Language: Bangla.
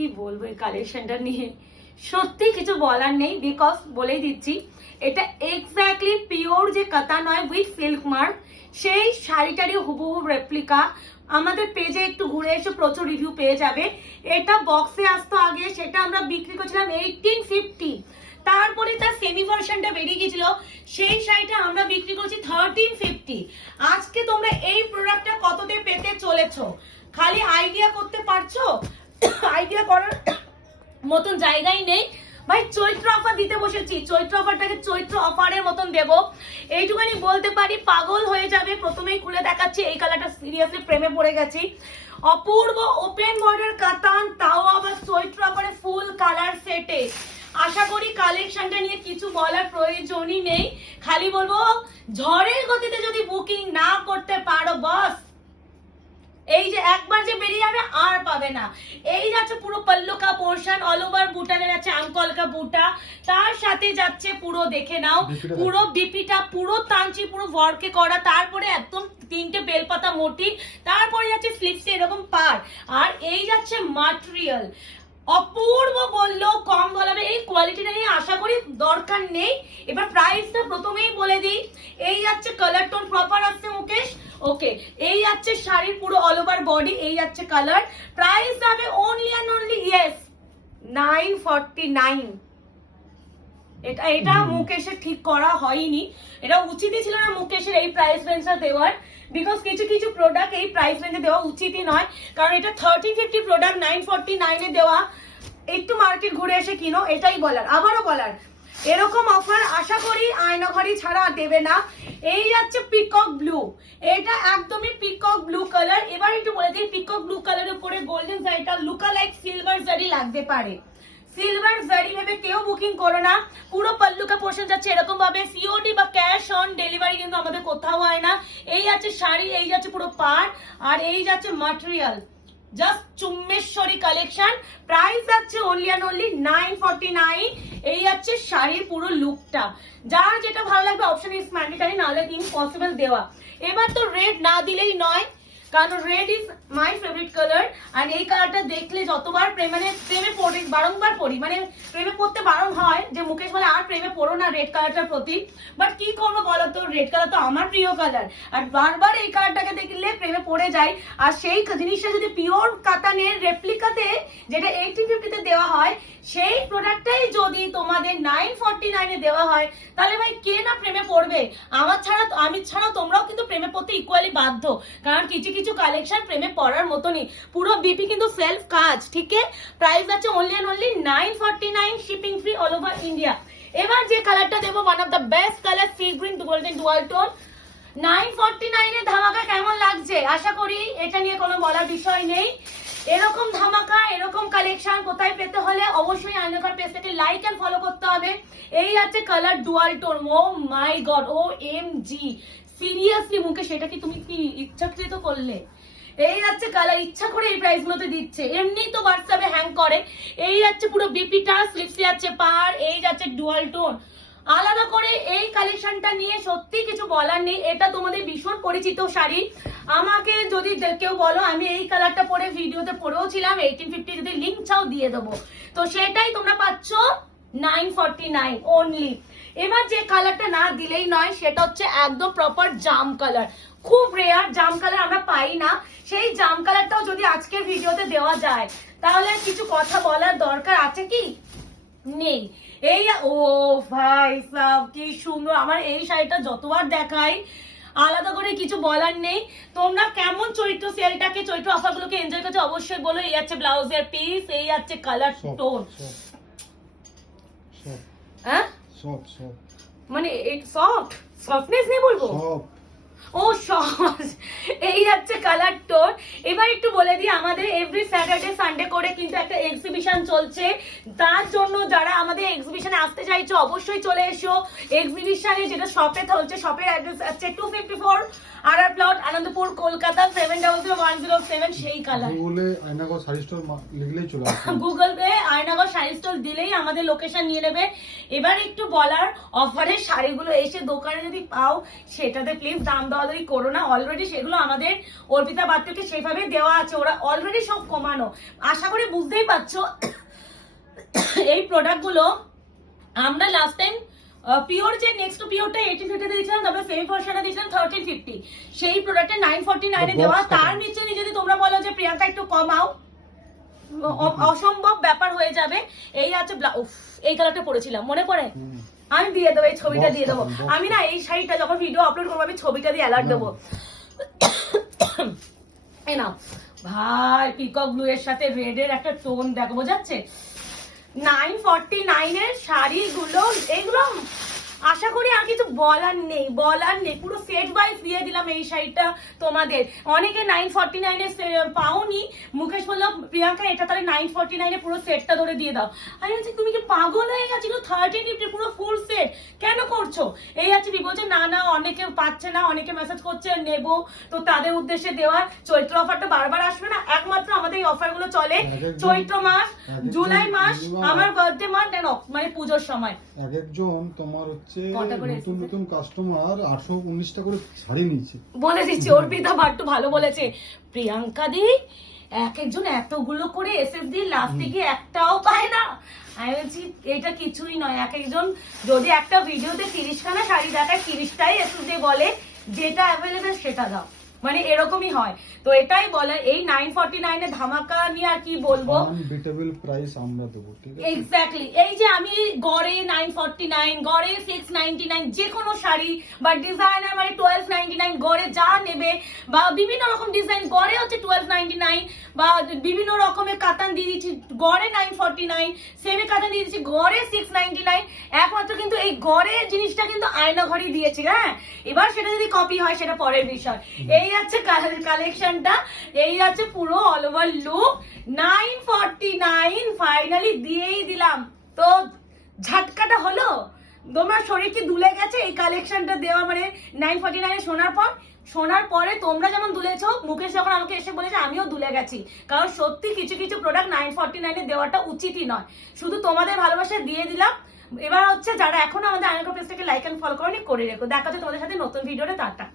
কি বলবো এই কালেকশনটা নিয়ে, সত্যি কিছু বলার নেই। বিকজ বলেই দিচ্ছি, এটা এক্স্যাক্টলি পিওর যে কাতা নয় উইথ সিল্ক মার্ক, সেই শাড়িটারই হুবহু রেপ্লিকা। আমাদের পেজে একটু ঘুরে এসে প্রচুর রিভিউ পেয়ে যাবে। এটা বক্সে আসতো আগে, সেটা আমরা বিক্রি করছিলাম 1850, তারপরে তার সেমি ভার্সনটা বেরিয়ে গেছিল, সেই শাড়িটা আমরা বিক্রি করছি 1350। আজকে তোমরা এই প্রোডাক্টটা কততে পেতে চলেছো খালি আইডিয়া করতে পারছো? আইডিয়া করার মতন জায়গায় নেই ভাই। চৈত্র অফার দিতে বসেছি, চৈত্র অফারটাকে চৈত্র অফারের মতন দেবো, এইটুখানি বলতে পারি। পাগল হয়ে যাবে। প্রথমেই খুলে দেখাচ্ছি, এই কালারটা সিরিয়াসলি প্রেমে পড়ে গেছি। অপূর্ব ওপেন বর্ডার কাতান, তাও আবার চৈত্র অফারে ফুল কালার সেটে। আশা করি কালেকশনটা নিয়ে কিছু বলার প্রয়োজনই নেই, খালি বলবো ঝড়ের গতিতে যদি বুকিং না করতে পারো বস, এই যে একবার যে বেরিয়ে যাবে আর পাবে না। এই যাচ্ছে পুরো পল্লু কা পোর্শন, অল ওভার বুটানে যাচ্ছে আঙ্কল কা বুটা, তার সাথে যাচ্ছে পুরো দেখে নাও পুরো বিপিটা পুরো তাঞ্চি পুরো ওয়ার্কে করা, তারপরে একদম 3টে বেলপাতা মোটি, তারপরে যাচ্ছে স্লিপসে এরকম পার, আর এই যাচ্ছে ম্যাটেরিয়াল অপূর্ব। বললো কম বলাবে, এই কোয়ালিটিটা নিয়ে আশা করি দরকার নেই। এবার প্রাইসটা প্রথমেই বলে দিই, এই যাচ্ছে কালার টোন প্রপার আসছে মুকেশ, ওকে। এই যাচ্ছে শাড়ির পুরো অল ওভার বডি, এই যাচ্ছে কালার। প্রাইস যাবে অনলি অ্যান্ড অনলি ইয়েস 949। এটা মুকেশের ঠিক করা হয়নি, এটা উচিতই ছিল না মুকেশের এই প্রাইস রেঞ্জটা দেওয়ার। বিকজ কিছু কিছু প্রোডাক্ট এই প্রাইস রেঞ্জে দেওয়া উচিতই নয়, কারণ এটা 1350 প্রোডাক্ট 949 এ দেওয়া। একটু মার্কেট ঘুরে এসে কিনো, এটাই বলার। আবারও বলার, এরকম অফার আশা করি আয়নাঘড়ি ছাড়া দেবে না। এই যাচ্ছে পিকক ব্লু, এটা একদমই পিকক ব্লু কালার। এবার একটু বলে দিই, পিকক ব্লু কালারের উপরে গোল্ডেন জারিটা লুকা লাইক সিলভার জারি লাগতে পারে। সিলভার জারি ভেবে কেউ বুকিং করো না। পুরো পল্লু কা পোর্শন যাচ্ছে এরকম ভাবে, সিওডি বা ক্যাশ অন ডেলিভারি কিন্তু আমাদের কোথাও হয় না। এই যাচ্ছে শাড়ি, এই যাচ্ছে পুরো পার, আর এই যাচ্ছে material. Just Chumbeshwari collection. Price যাচ্ছে অনলি অ্যান্ড অনলি 949। এই যাচ্ছে শাড়ির পুরো লুকটা। যার যেটা ভালো লাগবে অপশন ইজ ম্যান্ডেটরি, নাহলে ইম্পসিবল দেওয়া। এবার তো রেড না দিলেই নয়, কারণ red is my favourite colour. আর এই কালারটা দেখলে যতবার প্রেমে পড়ি, বারংবার পড়ি, মানে প্রেমে পড়তে বারণ হয় যে মুকেশ বলে আর প্রেমে পড়ো না রেড কালারটার প্রতি। বাট কি করবো বলো তো, রেড কালার তো আমার প্রিয় কালার, আর বারবার এই কালারটাকে দেখলে প্রেমে পড়ে যায়। আর সেই জিনিসটা যদি পিওর কাতানের রেপ্লিকাতে, যেটা 1850 তে দেওয়া হয়, সেই প্রোডাক্টটাই যদি তোমাদের 949 এ দেওয়া হয়, তাহলে ভাই কে না প্রেমে পড়বে? আমি ছাড়া তোমরাও কিন্তু প্রেমে পড়তে ইকুয়ালি বাধ্য, কারণ কিছু কিছু কালেকশন প্রেমে পড়ার মতনই। পুরো বিপি কিন্তু সেলফ কাজ, ঠিক আছে। প্রাইস আছে only and only 949, shipping free all over India. এবার যে কালারটা দেবো, one of the best colour, sea green golden dual tone. 949 এ ধামাকা কেমন লাগছে? আশা করি এটা নিয়ে কোনো বলার বিষয় নেই। এরকম ধামাকা, এরকম কালেকশন কোথায় পেতে হলে অবশ্যই আয়নাঘর পেজটাকে লাইক এন্ড ফলো করতে হবে। এই আছে কালার ডুয়াল টোন, ও মাই গড, ও এম জি, সিরিয়াসলি মুখে সেটা কি তুমি কি ইচ্ছাকৃত করলে? এই যাচ্ছে কালার, ইচ্ছা করে এই প্রাইস গুলোতে দিচ্ছে, এমনি তো হোয়াটসঅ্যাপে হ্যাং করে। এই যাচ্ছে পুরো বিপিটা, স্লিপসে যাচ্ছে পার, এই যাচ্ছে ডুয়াল টোন। আলাদা করে এই কালেকশনটা নিয়ে সত্যি কিছু বলার নেই। এটা তোমাদের ভীষণ পরিচিত শাড়ি। আমাকে যদি কেউ বলো, আমি এই কালারটা পরে ভিডিওতে পরেও ছিলাম 1850, যদি লিঙ্ক চাও দিয়ে দেবো। তো সেটাই তোমরা পাচ্ছ 949 অনলি। এবার যে কালারটা না দিলেই নয়, সেটা হচ্ছে একদম প্রপার জাম কালার। খুব রেয়ার জাম কালার আমরা পাই না, সেই জাম কালারটাও যদি আজকের ভিডিওতে দেওয়া যায়, তাহলে কিছু কথা বলার দরকার আছে কি? নেই। এই ও ভাই সাব, কি সুন্দর! আমার এই শাড়িটা যতবার দেখাই, আলাদা করে কিছু বলার নেই। তোমরা কেমন চৈত্র সেলটাকে, চৈত্র অফারগুলোকে এনজয় করছো অবশ্যই বলো। এই আছে ব্লাউজের পিস, এই আছে কালার টোন, হ্যাঁ মানে সফট, সফটনেস নেই বলবো, ও সহজ। এই হচ্ছে কালার টোন। এবার একটু বলে দিই, আমাদের এভরি স্যাটারডে সানডে করে কিন্তু একটা এক্সিবিশন চলছে। তার জন্য যারা আমাদের এক্সিবিশনে আসতে চাইছো অবশ্যই চলে এসো। এক্সিবিশনে যেটা শপে চলছে, শপের অ্যাড্রেস আছে 254 আর প্লট আনন্দপুর কলকাতা 700107 সেই কালার। গুগলে আয়নাগর শাড়ি স্টোর লিখলেই চলে আসবে। গুগল পে আয়নাগর শাড়ি স্টোর দিলেই আমাদের লোকেশন নিয়ে নেবে। এবার একটু বলার, অফারের শাড়িগুলো এসে দোকানে যদি পাও সেটাতে প্লিজ দাম দরাদরি করো না। অলরেডি সেগুলো আমাদের অর্পিতা বাত্রকে সেভাবে দেওয়া আছে, ওরা অলরেডি সব কমানো। আশা করি বুঝতেই পারছো এই প্রোডাক্টগুলো আমরা লাস্ট টাইম পিওর যে নেক্সট পিওরটা 1850 দিয়েছিলাম, তারপরে সেমি ভার্সনটা দিয়েছিলাম 1350, সেই প্রোডাক্টে 949 এ দেওয়া। তার নিচে যদি তোমরা বলো যে প্রিয়াঙ্কা একটু কমাও, অসম্ভব ব্যাপার হয়ে যাবে। এই আছে এই কালারটা পরেছিলাম, মনে পড়ে? আমি দিয়ে দেবো, এই ছবিটা দিয়ে দেবো। আমি না এই শাড়িটা যখন ভিডিও আপলোড করবো আমি ছবিটা দিয়ে অ্যালার্ট দেবো। এই নাও ভাই, পিকক ব্লু এর সাথে রেড এর একটা টোন দেখো, বোঝাচ্ছে। 949 এর শাড়িগুলো, এইগুলো আশা করি আর কিছু বলার নেই, পুরো সেট ওয়াইজ দিয়ে দিলাম এই শাড়িটা তোমাদের। অনেকে 949 এ পাওনি, মুকেশ বললো প্রিয়াঙ্কা এটা তাহলে 949 এ পুরো সেটটা ধরে দিয়ে দাও। আমি বলছি তুমি কি পাগল হয়ে গেছো, 1350 পুরো ফুল সেট কেন করছো? এই আছে বলছে না না অনেকে পাচ্ছে না, অনেকে মেসেজ করছে নেবো, তো তাদের উদ্দেশ্যে দেওয়া। চৈত্র অফারটা বারবার আসবে না, একমাত্র আমাদের এই অফারগুলো চলে চৈত্র মাস, জুলাই মাস, আমার বার্থডে মাস, মানে পুজোর সময়। এক একজন তোমার নতুন নতুন কাস্টমার 819টা করে শাড়ি নিচ্ছে। বলে দিচ্ছি, অর্পিতা বাট্টু ভালো বলেছে, প্রিয়াঙ্কা দি এক একজন এতগুলো করে এসএসডি লাস্টে গিয়ে একটাও পায় না। আমি বলছি এটা কিছুই নয়, এক একজন যদি একটা ভিডিওতে 30খানা শাড়ি দেখায় 30টাই এসএসডি বলে, যেটা অ্যাভেলেবেল সেটা দাও, মানে এরকমই হয়। তো এটাই বলে, এই 949 এ ধামাকা নিয়ে আর কি বলবো, আনবিটেবল প্রাইস আমরা দেব, ঠিক আছে? এক্স্যাক্টলি। এই যে আমি গড়ে 949, গড়ে 699 যে কোনো শাড়ি বা ডিজাইনার মানে 1299 গড়ে যা নেবে, বা বিভিন্ন রকম ডিজাইন গড়ে হচ্ছে 1299, বা বিভিন্ন রকমের কাতান দিয়ে দিচ্ছি গড়ে 949, সেমি কাতান দিয়ে দিচ্ছি গড়ে 699। একমাত্র কিন্তু এই গড়ের জিনিসটা কিন্তু আয়না ঘরে দিয়েছি। হ্যাঁ, এবার সেটা যদি কপি হয় সেটা পরের বিষয়। এই আছে কালেকশনটা, এই আছে পুরো অল ওভার লুক। 949 ফাইনালি দিয়েই দিলাম। তো ঝাটকাটা হলো, তোমার শরীর কি দুলে গেছে এই কালেকশনটা দেওয়া, মানে 949 এ শোনার পরে তোমরা যেমন দুলেছো, মুকেশ যখন আমাকে এসে বলেছে আমিও দুলে গেছি। কারণ সত্যি কিছু কিছু প্রোডাক্ট 949 এ দেওয়াটা উচিতই নয়, শুধু তোমাদের ভালোবাসা দিয়ে দিলাম। এবার হচ্ছে যারা এখনো আমাদের আয়নাগর পেজটাকে লাইক এন্ড ফলো করনি, করে রেখো। দেখা হচ্ছে তোমাদের সাথে নতুন ভিডিওতে, টাটা।